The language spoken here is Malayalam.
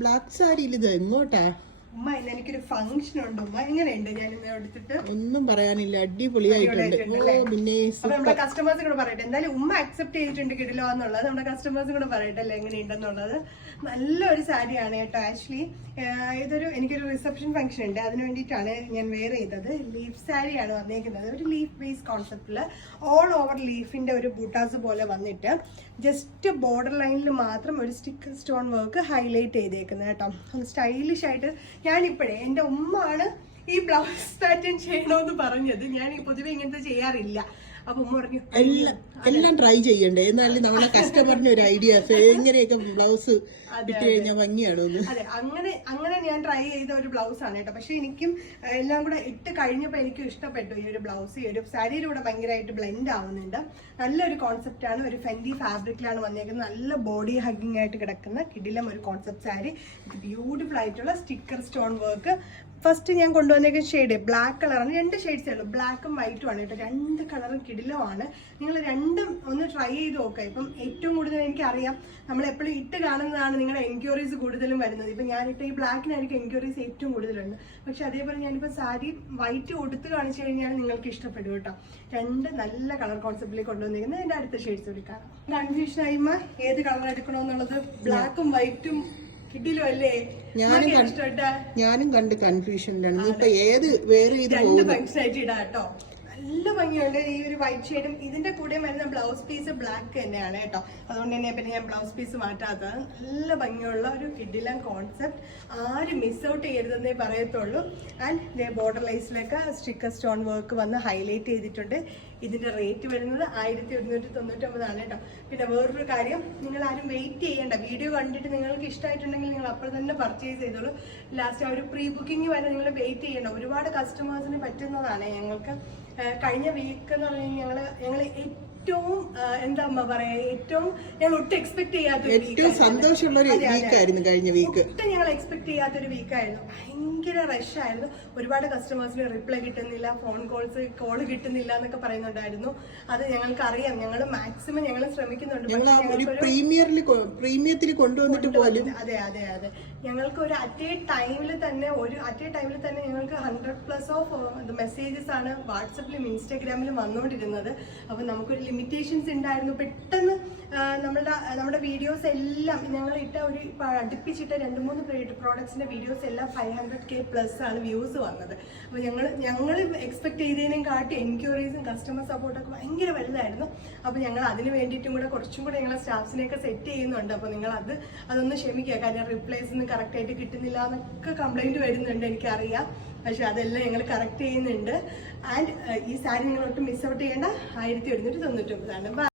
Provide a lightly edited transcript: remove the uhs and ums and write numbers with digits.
ബ്ലാക്ക് സാരിയിൽ ഇത് എങ്ങോട്ടാ? ഉമ്മ ഇന്ന് എനിക്കൊരു ഫംഗ്ഷൻ ഉണ്ട്. ഉമ്മ എങ്ങനെയുണ്ട്? ഞാൻ ഇന്ന് എടുത്തിട്ട് ഒന്നും പറയാനില്ല, അടിപൊളിയായിട്ടുണ്ട്. പിന്നെ നമ്മുടെ കസ്റ്റമേഴ്സും കൂടെ പറയട്ടെ. എന്തായാലും ഉമ്മ അക്സെപ്റ്റ് ചെയ്തിട്ടുണ്ട് കിടിലോ എന്നുള്ളത്. നമ്മുടെ കസ്റ്റമേഴ്സും കൂടെ പറയട്ടെ അല്ലേ എങ്ങനെയുണ്ടെന്നുള്ളത്. നല്ലൊരു സാരിയാണ് കേട്ടോ. ആക്ച്വലി എനിക്കൊരു റിസപ്ഷൻ ഫംഗ്ഷൻ ഉണ്ട്, അതിന് വേണ്ടിയിട്ടാണ് ഞാൻ വെയർ ചെയ്തത്. ലീഫ് സാരിയാണ് വന്നേക്കുന്നത്. ഒരു ലീഫ് ബേസ് കോൺസെപ്റ്റിൽ ഓൾ ഓവർ ലീഫിന്റെ ഒരു ബൂട്ടാസ് പോലെ വന്നിട്ട് ജസ്റ്റ് ബോർഡർ ലൈനിൽ മാത്രം ഒരു സ്റ്റിക്കർ സ്റ്റോൺ വർക്ക് ഹൈലൈറ്റ് ചെയ്തേക്കുന്നത് കേട്ടോ. സ്റ്റൈലിഷ് ആയിട്ട് ഞാനിപ്പോഴേ എൻ്റെ ഉമ്മാണ് ഈ ബ്ലൗസ് പാറ്റേൺ ചെയ്യണമെന്ന് പറഞ്ഞത്. ഞാൻ പൊതുവെ ഇങ്ങനത്തെ ചെയ്യാറില്ല. അപ്പൊ ഉമ്മ പറഞ്ഞു എല്ലാം ട്രൈ ചെയ്യണ്ടേ, എന്നാലും നമ്മളെ കസ്റ്റമറിന് ഒരു ഐഡിയ എങ്ങനെയൊക്കെ ബ്ലൗസ് ഇട്ട് കഴിഞ്ഞാൽ ഭംഗിയാണോ. അതെ, അങ്ങനെ ഞാൻ ട്രൈ ചെയ്ത ഒരു ബ്ലൗസ് ആണ് കേട്ടോ. പക്ഷെ എനിക്കും എല്ലാം കൂടെ ഇട്ട് കഴിഞ്ഞപ്പോൾ എനിക്കും ഇഷ്ടപ്പെട്ടു ഈ ഒരു ബ്ലൗസ്. ഈ ഒരു സാരിയുടെ കൂടെ ഭയങ്കരമായിട്ട് ബ്ലെൻഡ് ആവുന്നുണ്ട്. നല്ലൊരു കോൺസെപ്റ്റ് ആണ്. ഒരു ഫെൻഡി ഫാബ്രിക്കിലാണ് വന്നേക്കുന്നത്. നല്ല ബോഡി ഹഗ്ഗിങ് ആയിട്ട് കിടക്കുന്ന കിടിലം ഒരു കോൺസെപ്റ്റ് സാരി. ബ്യൂട്ടിഫുൾ ആയിട്ടുള്ള സ്റ്റിക്കർ സ്റ്റോൺ വർക്ക്. ഫസ്റ്റ് ഞാൻ കൊണ്ടുവന്നേക്കുന്ന ഷെയ്ഡ് ബ്ലാക്ക് കളറാണ്. 2 ഷെയ്ഡ്സേ ഉള്ളൂ, ബ്ലാക്കും വൈറ്റും ആണ് കേട്ടോ. 2 കളറും കിടിലമാണ്. നിങ്ങൾ രണ്ടും ഒന്ന് ട്രൈ ചെയ്ത് നോക്കുക. ഇപ്പം ഏറ്റവും കൂടുതൽ എനിക്കറിയാം നമ്മൾ എപ്പോഴും ഇട്ട് കാണുന്നതാണ് നിങ്ങളുടെ എൻക്വയറീസ് കൂടുതലും വരുന്നത്. ഇപ്പം ഞാനിട്ട് ഈ ബ്ലാക്കിനായിരിക്കും എൻക്വയറീസ് ഏറ്റവും കൂടുതലുണ്ട്. പക്ഷെ അതേപോലെ ഞാനിപ്പോൾ സാരി വൈറ്റ് കൊടുത്ത് കാണിച്ചു കഴിഞ്ഞാൽ നിങ്ങൾക്ക് ഇഷ്ടപ്പെടും കേട്ടോ. 2 നല്ല കളർ കോൺസെപ്റ്റിലേക്ക് കൊണ്ടുവന്നിരിക്കുന്നത്. എൻ്റെ അടുത്ത ഷെയ്ഡ്സ് കൂടി കാണാം. കൺഫ്യൂഷൻ ആയിമ്മ ഏത് കളർ എടുക്കണമെന്നുള്ളത്. ബ്ലാക്കും വൈറ്റും ഞാനും കണ്ട് കൺഫ്യൂഷനിലാണ്. ഇപ്പൊ ഏത് വേറെ ഫംഗ്ഷനായിട്ട് ഇടാം കേട്ടോ. നല്ല ഭംഗിയുണ്ട് ഈ ഒരു വൈറ്റ് ഷെയ്ഡും. ഇതിന്റെ കൂടെ വരുന്ന ബ്ലൗസ് പീസ് ബ്ലാക്ക് തന്നെയാണ് കേട്ടോ. അതുകൊണ്ട് തന്നെ പിന്നെ ഞാൻ ബ്ലൗസ് പീസ് മാറ്റാത്തത്. നല്ല ഭംഗിയുള്ള ഒരു കിഡിലൻ കോൺസെപ്റ്റ്. ആരും മിസ് ഔട്ട് ചെയ്യരുതെന്നേ പറയത്തുള്ളൂ. ആൻഡ് ബോർഡർ ലൈസിലൊക്കെ സ്റ്റിക്കർ സ്റ്റോൺ വർക്ക് വന്ന് ഹൈലൈറ്റ് ചെയ്തിട്ടുണ്ട്. ഇതിന്റെ റേറ്റ് വരുന്നത് 1199 കേട്ടോ. പിന്നെ വേറൊരു കാര്യം, നിങ്ങൾ ആരും വെയിറ്റ് ചെയ്യേണ്ട. വീഡിയോ കണ്ടിട്ട് നിങ്ങൾക്ക് ഇഷ്ടമായിട്ടുണ്ടെങ്കിൽ നിങ്ങൾ അപ്പോൾ തന്നെ പർച്ചേസ് ചെയ്തോളൂ. ലാസ്റ്റ് ആ ഒരു പ്രീ ബുക്കിംഗ് വരെ നിങ്ങൾ വെയിറ്റ് ചെയ്യേണ്ട. ഒരുപാട് കസ്റ്റമേഴ്സിന് പറ്റുന്നതാണ്. ഞങ്ങൾക്ക് കഴിഞ്ഞ വീക്ക് എന്ന് പറഞ്ഞു കഴിഞ്ഞാൽ ഞങ്ങൾ ഏറ്റവും എന്താ അമ്മ പറയാ, ഏറ്റവും ഞങ്ങൾ ഒട്ടും എക്സ്പെക്ട് ചെയ്യാത്തൊരു സന്തോഷമുള്ള ഒരു വീക്കായിരുന്നു കഴിഞ്ഞ വീക്ക്. ഒട്ടും ഞങ്ങൾ എക്സ്പെക്ട് ചെയ്യാത്തൊരു വീക്കായിരുന്നു. ഭയങ്കര റഷ് ആയിരുന്നു. ഒരുപാട് കസ്റ്റമേഴ്സിന് റിപ്ലൈ കിട്ടുന്നില്ല, ഫോൺ കോൾ കിട്ടുന്നില്ല എന്നൊക്കെ പറയുന്നുണ്ടായിരുന്നു. അത് ഞങ്ങൾക്ക് അറിയാം. ഞങ്ങൾ മാക്സിമം ഞങ്ങൾ ശ്രമിക്കുന്നുണ്ട്. പ്രീമിയത്തിൽ കൊണ്ടുവന്നിട്ട് പോലും അതെ അതെ അതെ ഞങ്ങൾക്ക് ഒരു അറ്റ് എ ടൈമിൽ തന്നെ ഞങ്ങൾക്ക് 100+ ഓഫ് മെസ്സേജസ് ആണ് വാട്സപ്പിലും ഇൻസ്റ്റാഗ്രാമിലും വന്നുകൊണ്ടിരുന്നത്. അപ്പൊ നമുക്കൊരു ലിമിറ്റേഷൻസ് ഉണ്ടായിരുന്നു. പെട്ടെന്ന് നമ്മുടെ വീഡിയോസ് എല്ലാം ഞങ്ങൾ അടുപ്പിച്ചിട്ട 2-3 പ്രോഡക്ട്സിന്റെ വീഡിയോസ് എല്ലാം 500K+ ആണ് വ്യൂസ് വന്നത്. അപ്പോൾ ഞങ്ങൾ എക്സ്പെക്ട് ചെയ്തതിനും കാട്ടി എൻക്വയറീസും കസ്റ്റമർ സപ്പോർട്ടൊക്കെ ഭയങ്കര വലുതായിരുന്നു. അപ്പോൾ ഞങ്ങൾ അതിന് വേണ്ടിയിട്ടും കൂടെ കുറച്ചും കൂടെ ഞങ്ങളെ സ്റ്റാഫ്സിനെയൊക്കെ സെറ്റ് ചെയ്യുന്നുണ്ട്. അപ്പോൾ നിങ്ങൾ അതൊന്ന് ക്ഷമിക്കുക. കാര്യം റിപ്ലൈസ് ഒന്നും കറക്റ്റായിട്ട് കിട്ടുന്നില്ല എന്നൊക്കെ കംപ്ലൈൻറ്റ് വരുന്നുണ്ട്, എനിക്കറിയാം. പക്ഷെ അതെല്ലാം ഞങ്ങൾ കറക്റ്റ് ചെയ്യുന്നുണ്ട്. ആൻഡ് ഈ സാരി നിങ്ങൾ ഒട്ടും മിസ് ഔട്ട് ചെയ്യേണ്ട. 1199 ആണ്.